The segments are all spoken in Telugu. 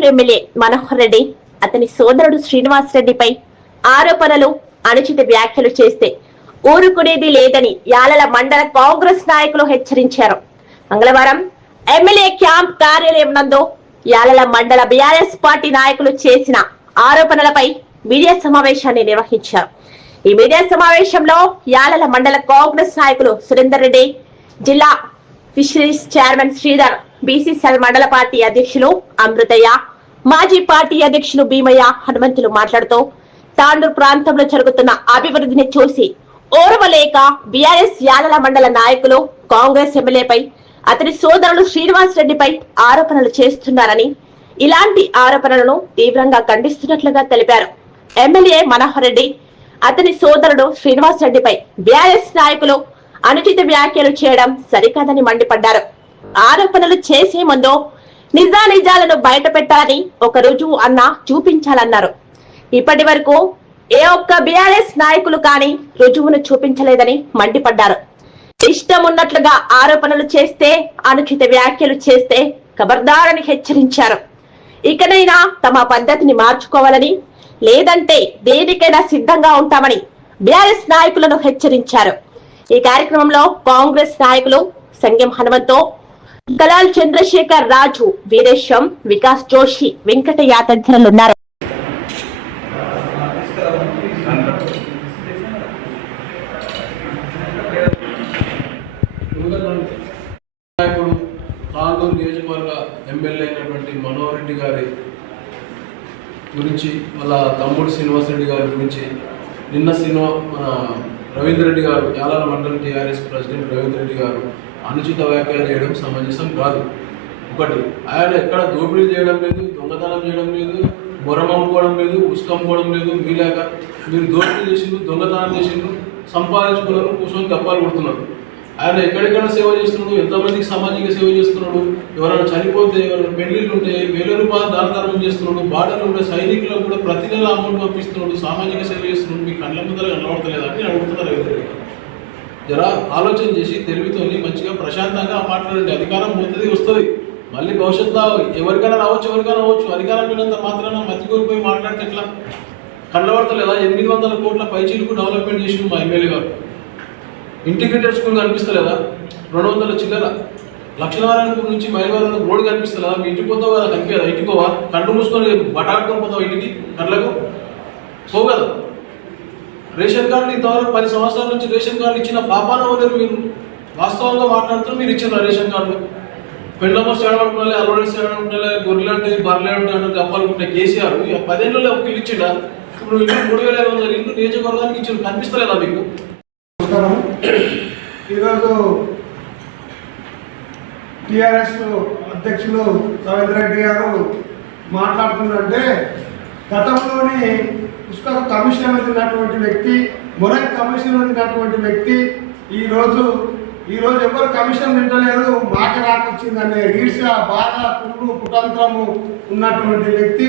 తాండూరు ఎమ్మెల్యే మనోహర్ రెడ్డి అతని సోదరుడు శ్రీనివాస్ రెడ్డిపై ఆరోపణలు అనుచిత వ్యాఖ్యలు చేస్తే ఊరుకునేది లేదని యాలల మండల కాంగ్రెస్ నాయకులు హెచ్చరించారు. మంగళవారం ఎమ్మెల్యే క్యాంప్ కార్యాలయం నందు యాలల మండల బీఆర్ఎస్ పార్టీ నాయకులు చేసిన ఆరోపణలపై మీడియా సమావేశాన్ని నిర్వహించారు. ఈ మీడియా సమావేశంలో యాలల మండల కాంగ్రెస్ నాయకులు సురేందర్ రెడ్డి జిల్లా ఫిషరీస్ చైర్మన్ శ్రీధర్ బీసీసీఎల్ మండల పార్టీ అధ్యక్షులు అమృతయ్య మాజీ పార్టీ అధ్యక్షులు భీమయ్య హనుమంతులు మాట్లాడుతూ తాండూరు ప్రాంతంలో జరుగుతున్న అభివృద్ధిని చూసి ఓర్వలేక బీఆర్ఎస్ యాదల మండల నాయకులు కాంగ్రెస్ ఎమ్మెల్యేపై అతని సోదరుడు శ్రీనివాస్ రెడ్డిపై ఆరోపణలు చేస్తున్నారని ఇలాంటి ఆరోపణలను తీవ్రంగా ఖండిస్తున్నట్లుగా తెలిపారు. ఎమ్మెల్యే మనోహర్ రెడ్డి అతని సోదరుడు శ్రీనివాస్ రెడ్డిపై బీఆర్ఎస్ నాయకులు అనుచిత వ్యాఖ్యలు చేయడం సరికాదని మండిపడ్డారు. ఆరోపణలు చేసే ముందు నిజానిజాలను బయట పెట్టాలని ఒక రుజువు అన్నా చూపించాలన్నారు. ఇప్పటి వరకు ఏ ఒక్క బీఆర్ఎస్ నాయకులు కానీ రుజువును చూపించలేదని మండిపడ్డారు. ఇష్టం ఉన్నట్లుగా ఆరోపణలు చేస్తే అనుచిత వ్యాఖ్యలు చేస్తే ఖబర్దారని హెచ్చరించారు. ఇకనైనా తమ పద్ధతిని మార్చుకోవాలని లేదంటే దేనికైనా సిద్ధంగా ఉంటామని బీఆర్ఎస్ నాయకులను హెచ్చరించారు. ఈ కార్యక్రమంలో కాంగ్రెస్ నాయకులు సంగం హనుమంతో కలాల్ చంద్రశేఖర్ రాజు వీరేశం వికాస్ జోషి వెంకటయ్య తదితరులున్నారు. నాయకుడు తాండూరు నియోజకవర్గ ఎమ్మెల్యే అయినటువంటి మనోహర్ రెడ్డి గారి గురించి వాళ్ళ తమ్ముడు శ్రీనివాసరెడ్డి గారి గురించి నిన్న శ్రీనివా మన రవీంద్ర రెడ్డి గారు యాలాల మండలం టీఆర్ఎస్ ప్రెసిడెంట్ రవీంద్ర రెడ్డి గారు అనుచిత వ్యాఖ్యలు చేయడం సమంజసం కాదు. ఒకటి ఆయన ఎక్కడ దోపిడీ చేయడం లేదు దొంగతనం చేయడం లేదు బొరం లేదు ఉసుక లేదు మీలాక మీరు దోపిడీ చేసిండ్రు దొంగతనం చేసిండ్రు సంపాదించుకున్నారు కూర్చొని గప్పాలు కొడుతున్నారు. ఆయన ఎక్కడెక్కడ సేవ చేస్తున్నాడు ఎంతమందికి సామాజిక సేవ చేస్తున్నాడు ఎవరైనా చనిపోతే ఎవరైనా పెళ్ళిళ్ళు ఉంటే వేల రూపాయలు దానధర్మం చేస్తున్నాడు బార్డర్లు ఉండే సైనికులకు కూడా ప్రతి నెల అమౌంట్ పంపిస్తున్నాడు సామాజిక సేవ చేస్తున్నాడు మీ కళ్ళ ముందర కనబడతలేదు అని అడుగుతున్నారు ఎవరికి జరా ఆలోచన చేసి తెలివితోని మంచిగా ప్రశాంతంగా మాట్లాడండి. అధికారం పోతుంది వస్తుంది. మళ్ళీ భవిష్యత్తులో ఎవరికైనా రావచ్చు ఎవరికైనా రావచ్చు. అధికారం లేనంత మాత్రాన మతి కోల్పోయి మాట్లాడితే ఎట్లా? కళ్ళబడతలేదా ఎనిమిది వందల కోట్ల పైచీలకు డెవలప్మెంట్ చేసి మా ఎమ్మెల్యే గారు. ఇంటిగ్రేటెడ్ స్కూల్ కనిపిస్తలేదా? రెండు వందల చిల్లర. లక్ష్మీనారాయణపూర్ నుంచి మైలవరం రోడ్ కనిపిస్తలేదా? మీ ఇంటికి పోతావు కదా కనిపించదా? ఇంటికి పోవా? కళ్ళు మూసుకొని బటాడుకొని పోతావు ఇంటికి? కళ్ళకు? పోవు కదా. రేషన్ కార్డులు ఇంతవరకు పది సంవత్సరాల నుంచి రేషన్ కార్డు ఇచ్చిన పాపాన వదిలేరు మీరు వాస్తవంగా మాట్లాడుతూ మీరు ఇచ్చిన రేషన్ కార్డు పెళ్ళమ్మ సేడనుకున్నా అల్లుడి సేడనుకున్నా గొర్రెలు అంటే బర్రెలు అంటే అంటే గప్పాలు ఉంటే కేసీఆర్ ఇక పదేళ్ళలో ఒక ఇల్లు ఇచ్చిండా? ఇప్పుడు ఇల్లు మూడు వేల ఐదు వందల ఇల్లు నియోజకవర్గానికి ఇచ్చిన కనిపిస్తలేదా మీకు? ఈరోజు టిఆర్ఎస్ అధ్యక్షులు రవీంద్ర రెడ్డి గారు మాట్లాడుతున్నారంటే గతంలోని పుస్తక కమిషన్ వదిలినటువంటి వ్యక్తి మొరై కమిషన్ వదిలినటువంటి వ్యక్తి ఈరోజు ఈరోజు ఎవరు కమిషన్ తింటలేదు మాట రాకొచ్చిందనే ఈర్ష బాధ కుళ్ళు కుతంత్రము ఉన్నటువంటి వ్యక్తి.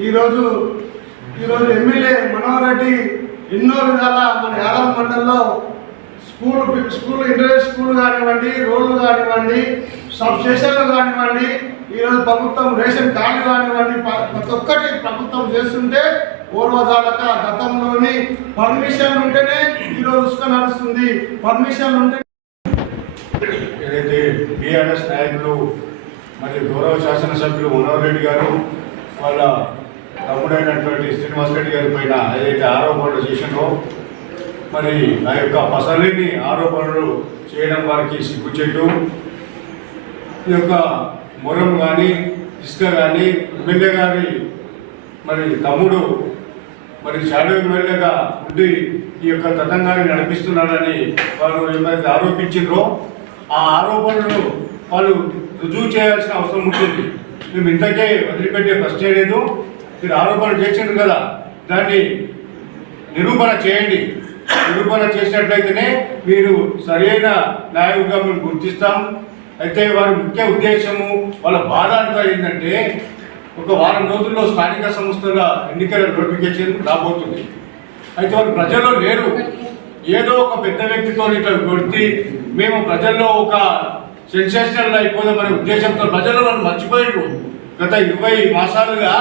ఈరోజు ఈరోజు ఎమ్మెల్యే మనోహర్ రెడ్డి ఎన్నో విధాల మన యాదవ్ మండల్లో స్కూల్ స్కూల్ ఇంటర్నెట్ స్కూల్ కానివ్వండి రోడ్లు కానివ్వండి సబ్ స్టేషన్లు కానివ్వండి ఈరోజు ప్రభుత్వం రేషన్ కార్డు కానివ్వండి ప్రతి ఒక్కటి ప్రభుత్వం చేస్తుంటే పూర్వజాలక గతంలోని పర్మిషన్ ఉంటేనే ఈరోజు ఉసుక నడుస్తుంది. పర్మిషన్ ఉంటే ఏదైతే బీఆర్ఎస్ నాయకులు మరియు గౌరవ శాసనసభ్యులు మనోహర్ రెడ్డి గారు వాళ్ళ తమ్ముడైనటువంటి శ్రీనివాస్ రెడ్డి గారి పైన ఏదైతే ఆరోపణలు చేసినో మరి ఆ యొక్క పసలిని ఆరోపణలు చేయడం వారికి సిగ్గుచేటు. ఈ యొక్క మొరం కానీ ఇసుక కానీ ఎమ్మెల్యే గారి మరి తమ్ముడు మరి షాడో ఎమ్మెల్యేగా ఉండి ఈ యొక్క తతంగాన్ని నడిపిస్తున్నాడని వారు ఏమైతే ఆరోపించారో ఆ ఆరోపణలు వాళ్ళు రుజువు చేయాల్సిన అవసరం ఉంటుంది. మేము ఇంతకే వదిలిపెట్టే ప్రశ్నే లేదు. మీరు ఆరోపణలు చేసిండ్రు కదా దాన్ని నిరూపణ చేయండి. నిరూపణ చేసినట్లయితేనే మీరు సరైన నాయకుడిగా మేము గుర్తిస్తాం. అయితే వారి ముఖ్య ఉద్దేశము వాళ్ళ బాధ అంతా ఏంటంటే ఒక వారం రోజుల్లో స్థానిక సంస్థల ఎన్నికల నోటిఫికేషన్ రాబోతుంది. అయితే వారు ప్రజల్లో లేరు. ఏదో ఒక పెద్ద వ్యక్తితో ఇట్లా కొడితే మేము ప్రజల్లో ఒక సెన్సేషనల్ అయిపోదామనే ఉద్దేశంతో ప్రజలు వాళ్ళు మర్చిపోయారు గత ఇరవై మాసాలుగా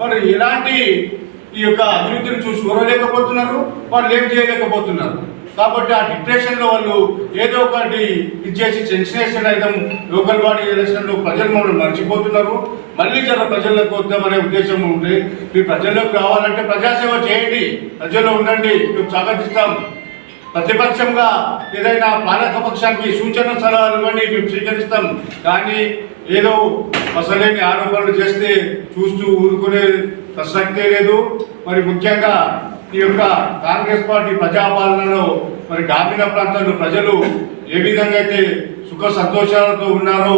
మరి ఎలాంటి ఈ యొక్క అభివృద్ధిని చూసి చూడలేకపోతున్నారు వాళ్ళు ఏం చేయలేకపోతున్నారు. కాబట్టి ఆ డిప్రెషన్లో వాళ్ళు ఏదో ఒకటి ఇచ్చేసి సెన్సేషన్ అయితే లోకల్ బాడీ ఎలక్షన్లో ప్రజలు మమ్మల్ని మర్చిపోతున్నారు. మళ్ళీ జర ప్రజలకు వద్దామనే ఉద్దేశం ఉంది. మీరు ప్రజల్లోకి రావాలంటే ప్రజాసేవ చేయండి. ప్రజల్లో ఉండండి. మేము స్వాగతిస్తాం. ప్రతిపక్షంగా ఏదైనా పాలక పక్షానికి సూచన సలహాలు ఇవ్వండి. మేము స్వీకరిస్తాం. కానీ ఏదో అసలేని ఆరోపణలు చేస్తే చూస్తూ ఊరుకునే ప్రసక్తే లేదు. మరి ముఖ్యంగా ఈ యొక్క కాంగ్రెస్ పార్టీ ప్రజాపాలనలో మరి గ్రామీణ ప్రాంతాల్లో ప్రజలు ఏ విధంగా అయితే సుఖ సంతోషాలతో ఉన్నారో